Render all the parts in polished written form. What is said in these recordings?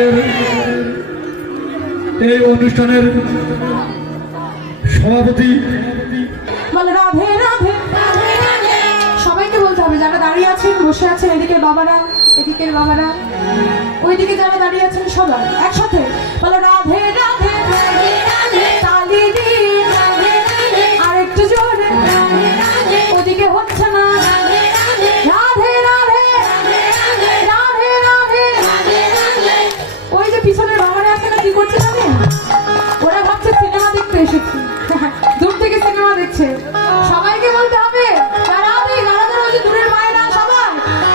আমাদের এই অনুষ্ঠানের সভাপতি বলে রাধে রাধে। সবাইকে বলতে হবে, যারা দাঁড়িয়ে আছেন বসে আছেন, এদিকের বাবারা এদিকের বাবারা ওইদিকে যারা দাঁড়িয়ে আছেন সবাই একসাথে বলে রাধে রাধে। তালি দিন আর একটু জোরে, ওদিকে হচ্ছে না। রাধে রাধে রাধে রাধে। ওই যে পিছনের বাবারা আছে না, কি করছে জানেন? ওরা ভাবছে সিনেমা দেখতে এসেছে, দূর থেকে সিনেমা দেখছে। সবাইকে বলতে হবে রাধে রাধে। ওই যে দূরের মায়েরা সবাই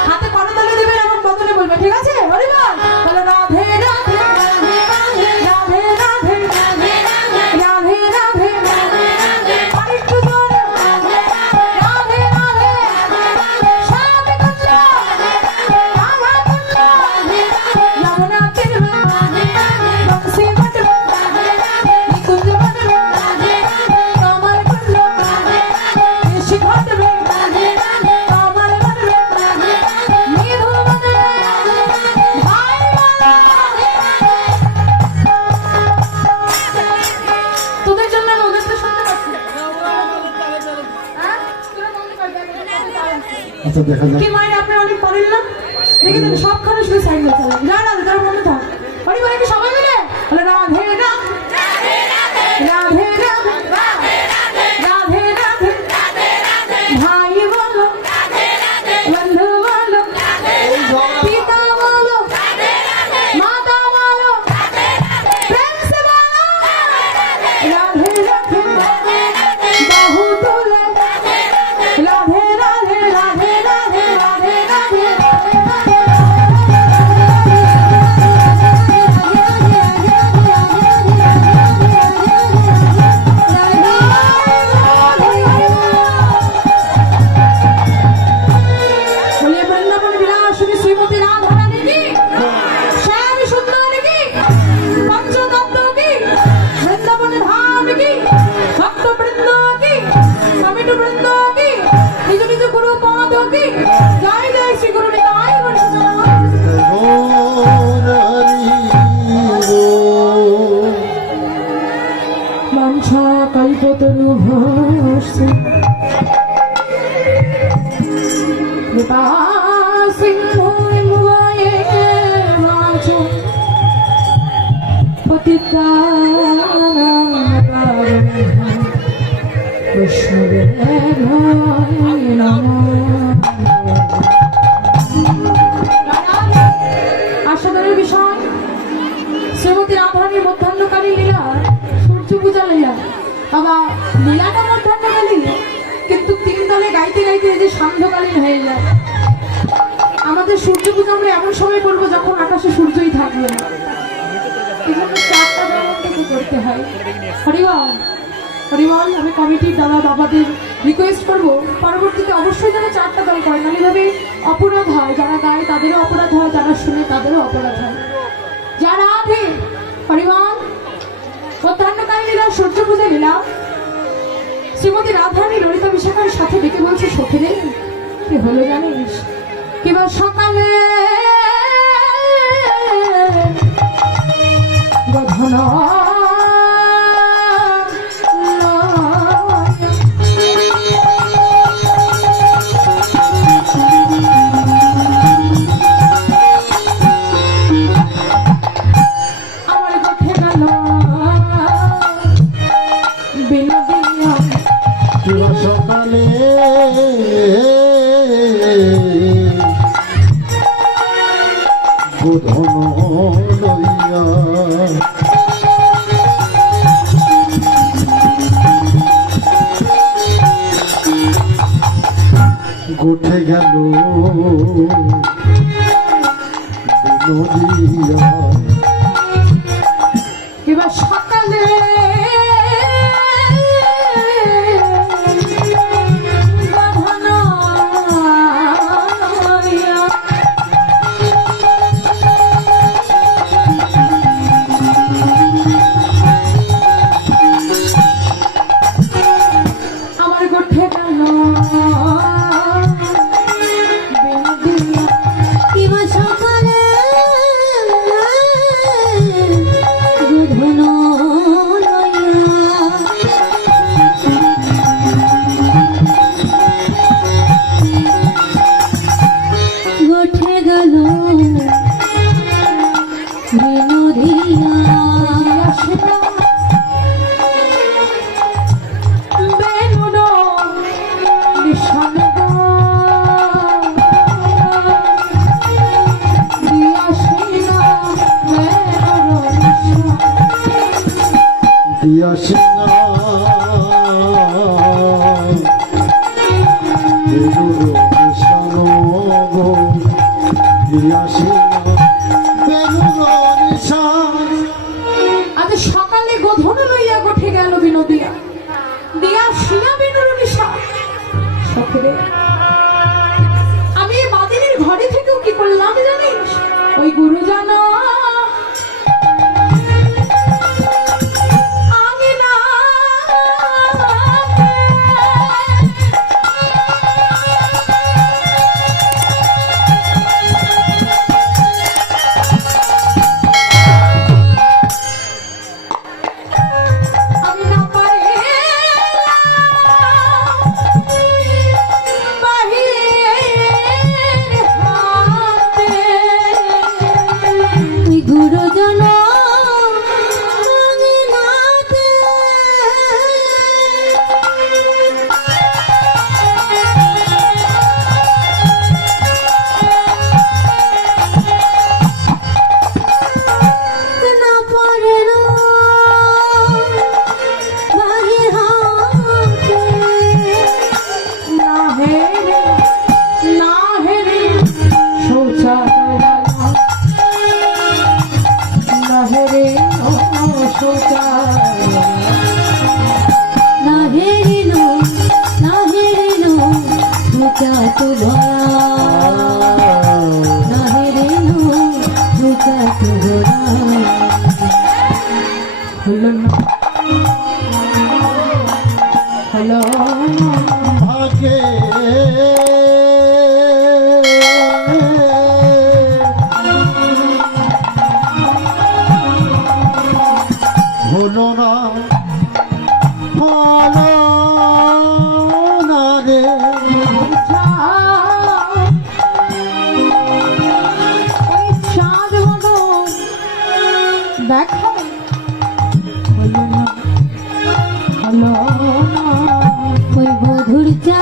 হাতে করতালি দিবেন এবং বদলে বলবে, ঠিক আছে? হরি বল। বলে রাধে রাধে রাধে রাধে রাধে রাধে। আরেকটু জোরে রাধে রাধে। সাথে করলো রাধা করলো যমুনা চিনবে বংশী বাটবে নিকুঞ্জ বাটবে কমল করলো ঋষি ঘটবে কমল বাটবে নিধু বাটবে ভাই তোদের জন্য আমি ওদের তো শুনতে পাচ্ছি। হ্যাঁ? তোরা মনে করবি আচ্ছা দেখা যাক কি মায়ের আপনি অনেক পড়েন না, দেখে তুমি সবখানে শুধু সাইকেল চালান। যা রাধে তার মনে থাক। হরি বলে কি সবাই মিলে বলে রাধে রাধে রাধে রাধে রাধে। ভাই বলো বন্ধু বলো পিতা বলো মাতা বলো প্রেম সে বলো রাধে রাধে। বাহু তুলে রাধে রাধে রাধে রাধে রাধে রাধে। বলিয়ে বৃন্দাবন বিলাসিনী শ্রীমতী রাধা রানী কি, শ্যাম সুন্দরী কি, পঞ্চতত্ত্ব কি, বৃন্দাবনের ধাম কি, ভক্ত বৃন্দ কি, কমিটি বৃন্দ কি, নিজ নিজ গুরু পদ কি। জয় জয় শ্রী গুরু নিতাই গৌর মঞ্চা কল্পতরু ভস্য কৃপা সিন্ধু মুয়ে মাঝো পতিতানাং পাবনং বৈষ্ণবেভ্যো নমঃ। আশাদারের বিষয় শ্রীমতী রাধারানীর মধ্যাহ্নকালী লীলা, সূর্য পূজা লীলা। বাবা লীলাটা মধ্যাহ্নকালী, কিন্তু তিন দলে গাইতে গাইতে যে সান্ধ্যকালীন হয়ে যায়। আমাদের সূর্য পূজা আমরা এমন সময় করবো যখন আকাশে সূর্যই থাকবে না, এই জন্য 4টা দল থেকে করতে হয়। হরিবল হরিবল। আমি কমিটির দাদা বাবাদের রিকোয়েস্ট করবো পরবর্তীতে অবশ্যই যেন 4টা দল করে, না এভাবে অপরাধ হয়। যারা গায় তাদেরও অপরাধ হয়, যারা শুনে তাদেরও অপরাধ হয়। যারা আধে হরিবল। মধ্যাহ্নকালী লীলা, সূর্য পূজা লীলা শ্রীমতী রাধারানী ললিতা বিশাখার সাথে ডেকে বলছে, সখী রে কি হলো জানিস? কিবা সকালে গধন আমার গঠে গেল বিনোদিয়া কিবা সকালে গোধন লইয়া গোঠে গেল বিনোদিয়া। এবার সকালে দিয়াশিনা বেনুর নিশানো গো দিয়াশিনা বেনুর নিশান। আজ সকালে গোধন লইয়া গোঠে গেল বিনোদিয়া দিয়া শিলা বেনুর নিশা। সখরে আমি বাদিনীর ঘরে থেকেও কি করলাম জানিস? ওই গুরু জানা ভাগে হলো না হলো না রে চাঁদ মতো দেখা হলো না হলো না ওই বধুর চা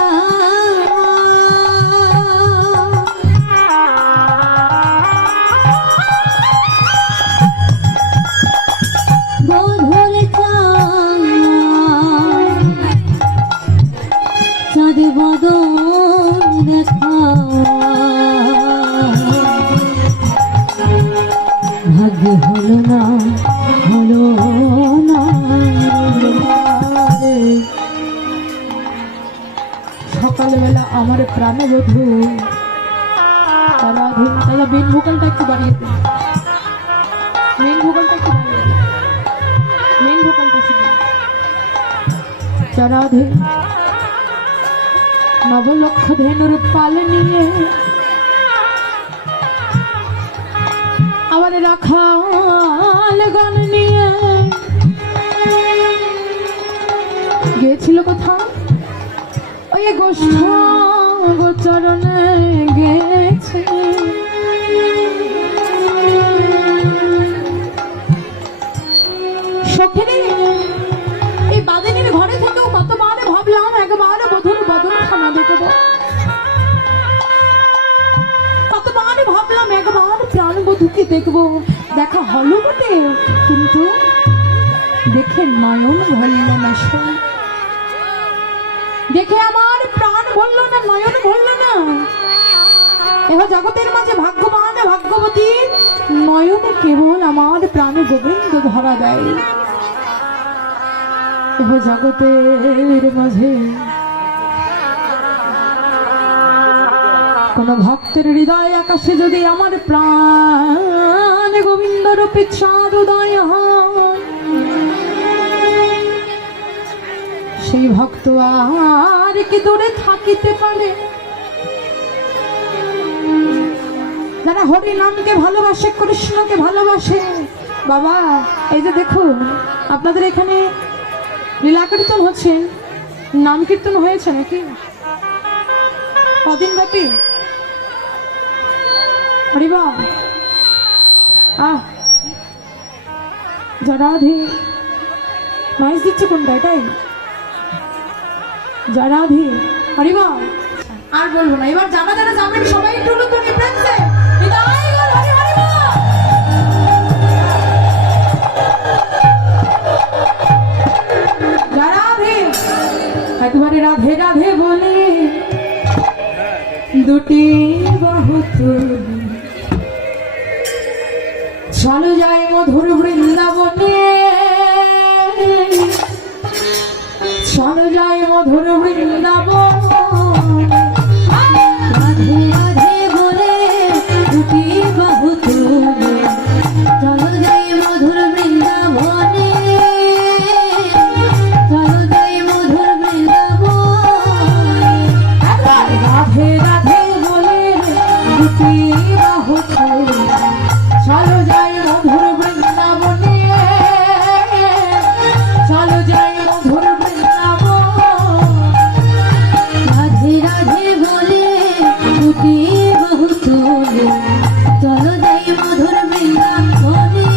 ভাগ্য হলো না হলো না। সকালবেলা আমার প্রাণবধূ তারা মেন ভোকালটা একটু বাড়িয়ে দিন, মেন ভোকালটা একটু বাড়িয়ে দিন, মেন ভোকালটা শুনুন। তারাধে নবলক্ষ ধেনুর পাল নিয়ে আবার রাখাল গান নিয়ে গিয়েছিল কোথাও ওই গোষ্ঠ গোচরণে গেছে। সখেরে এই বাদিনীর ঘরে থেকেও কতবার ভাবলাম একবার বধুর বদন খানা দেখবো, কতবার ভাবলাম একবার প্রাণ বধূকে দেখবো, দেখা হলো বটে কিন্তু দেখে নয়ন ভরল না, দেখে আমার প্রাণ ভরল না, নয়ন ভরল না। এবার জগতের মাঝে ভাগ্যবান ভাগ্যবতী নয়ন কেবল আমার প্রাণ গোবিন্দ ধরা দেয়। এবার জগতের মাঝে কোন ভক্তের হৃদয় আকাশে যদি আমার প্রাণ গোবিন্দ রূপে চাঁদ উদয় হয়, সেই ভক্ত আর কি দূরে থাকিতে পারে? যারা হরি নামকে ভালোবাসে, কৃষ্ণকে ভালোবাসে, বাবা এই যে দেখুন আপনাদের এখানে লীলা কীর্তন হচ্ছে, নাম কীর্তন হয়েছে নাকি কদিন ব্যাপী? হরিবল যা রাধে মাইস দিচ্ছে কোনটা এটাই যা রাধে হরিমা আর বলবো না এবার যারা যারা যাবেন সবাই একটু নতুন প্রেমসে বিদায় বল হরি হরি বল যা রাধে একবারে রাধে রাধে বলে দুটি বাহু তুলে চলো যাই মধুর বৃন্দাবনে চলো যাই মধুর বৃন্দাবন রাধে রাধে বলে দুটি বাহু তুলে চলো যাই মধুর বৃন্দাবনে চলো যাই মধুর বৃন্দাবনে রাধে রাধে বলে দুটি বাহু তুলে চলো যাই মধুর বৃন্দাবনে চলো যাই মধুর বৃন্দাবন রাধে রাধে বলে দুটি বাহু তুলে চলো যাই মধুর বৃন্দাবনে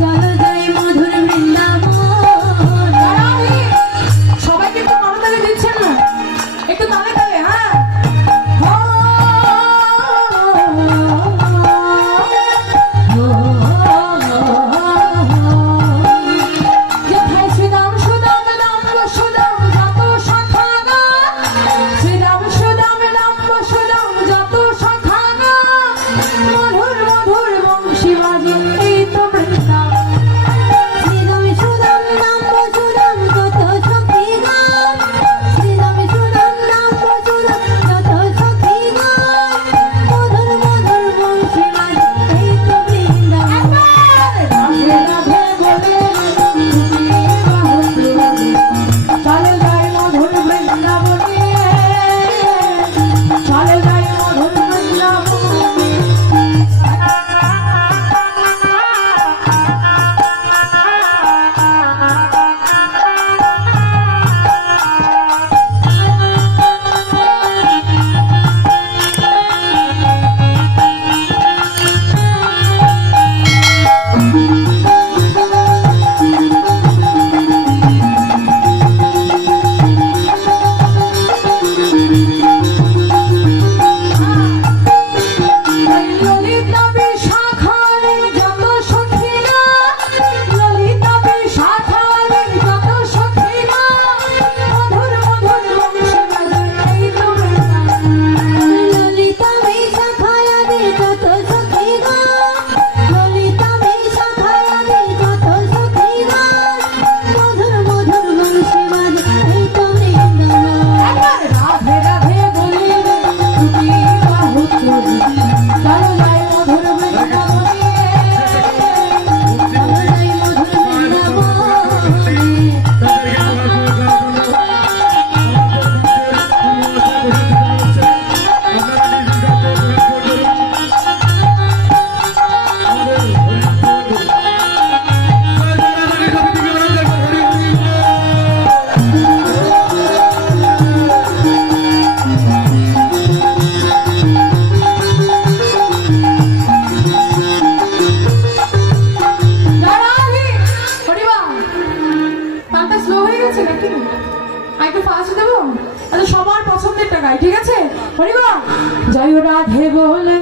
চলো যাই মধুর বৃন্দাবন সবাইকে একটু করতালি দিচ্ছেন না একটু তালে তালে হ্যাঁ যেথায় শ্রীরাম সুদাম নাম সুদাম যত শাখা গা শ্রীরাম সুদাম নাম সুদাম যত শাখা গা মধুর মধুর বংশী বাজে এই তো বৃন্দাবন শ্রীরাম সুদাম নাম সুদাম যত সখী গান শ্রীরাম সুদাম নাম সুদাম যত সখী গান মধুর মধুর বংশী বাজে এই তো বৃন্দাবন রাধে রাধে বলে চলে যায় মধুর বৃন্দাবনে চলে যায় মধুর বৃন্দাবন ললিতা বিশাখারে যত সখীরা ললিতা বিশাখারে যত সখীরা মধুর মধুর বংশী বাজে এই তো বৃন্দাবন ললিতা বিশাখায়া দে যত সখী গান ললিতা বিশাখায়া দে যত সখী গান মধুর মধুর বংশী বাজে এই তো বৃন্দাবন রাধে রাধে বলে দুটি বাহু তুলে চলো যাই মধুর বৃন্দাবনে চলো যাই মধুর বৃন্দাবনে রাধে হরিবা তালটা স্লো হয়ে গেছে নাকি আর একটু ফাস্ট দেবো আচ্ছা সবার পছন্দের টাকায় ঠিক আছে হরিবা জয় রাধে বলে